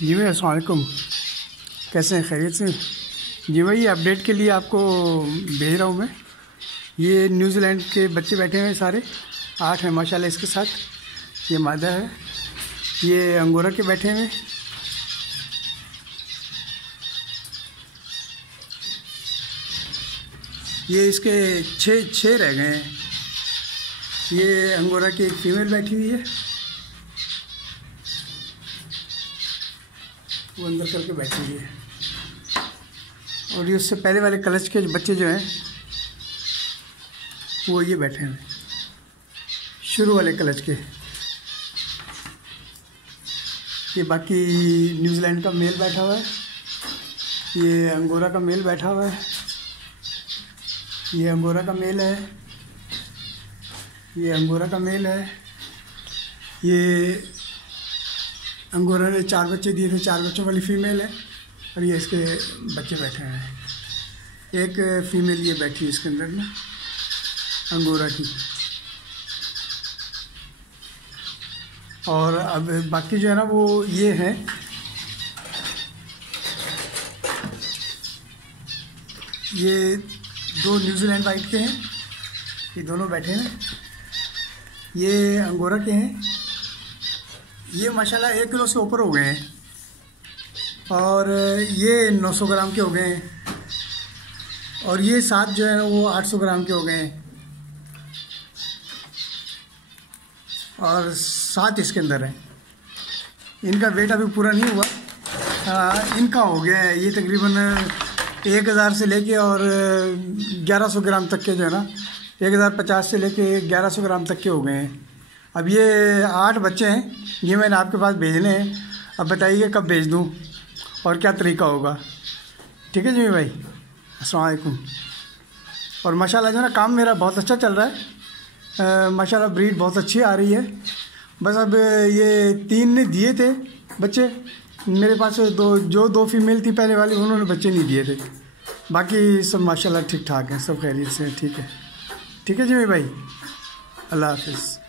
जी भाई अस्सलाम वालेकुम, कैसे हैं? खैरियत से? जी भाई, अपडेट के लिए आपको भेज रहा हूँ मैं। ये न्यूजीलैंड के बच्चे बैठे हुए हैं, सारे 8 हैं माशाल्लाह। इसके साथ ये मादा है, ये अंगोरा के बैठे हुए हैं। ये इसके छः रह गए हैं। ये अंगोरा की एक फीमेल बैठी हुई है, वो अंदर करके बैठी हुई है। और ये उससे पहले वाले क्लच के बच्चे जो हैं वो ये बैठे हैं, शुरू वाले क्लच के। ये बाकी न्यूजीलैंड का मेल बैठा हुआ है, ये अंगोरा का मेल बैठा हुआ है, ये अंगोरा का मेल है, ये अंगोरा का मेल है। ये अंगोरा ने 4 बच्चे दिए थे, 4 बच्चों वाली फ़ीमेल है। और ये इसके बच्चे बैठे हैं। एक फ़ीमेल ये बैठी है इसके अंदर ना, अंगोरा की। और अब बाकी जो है ना वो ये है, ये 2 न्यूजीलैंड वाइट के हैं, ये दोनों बैठे हैं। ये अंगोरा के हैं, ये माशाल्लाह 1 किलो से ऊपर हो गए हैं। और ये 900 ग्राम के हो गए हैं। और ये 7 जो है वो 800 ग्राम के हो गए हैं। और 7 इसके अंदर है। इनका वेट अभी पूरा नहीं हुआ, इनका हो गया है ये तकरीबन 1000 से लेके और 1100 ग्राम तक के जो है ना, 1050 से लेके 1100 ग्राम तक के हो गए हैं। अब ये 8 बच्चे हैं, ये मैंने आपके पास भेजने हैं। अब बताइए कब भेज दूँ और क्या तरीका होगा। ठीक है जी भाई, अस्सलाम वालेकुम। और माशाल्लाह जो है ना काम मेरा बहुत अच्छा चल रहा है, माशाल्लाह ब्रीड बहुत अच्छी आ रही है। बस अब ये 3 ने दिए थे बच्चे मेरे पास, जो 2 फीमेल थी पहले वाली, उन्होंने बच्चे नहीं दिए थे। बाकी सब माशाल्लाह ठीक ठाक हैं, सब खैरियत से ठीक है। ठीक है जी भाई, अल्लाह हाफिज़।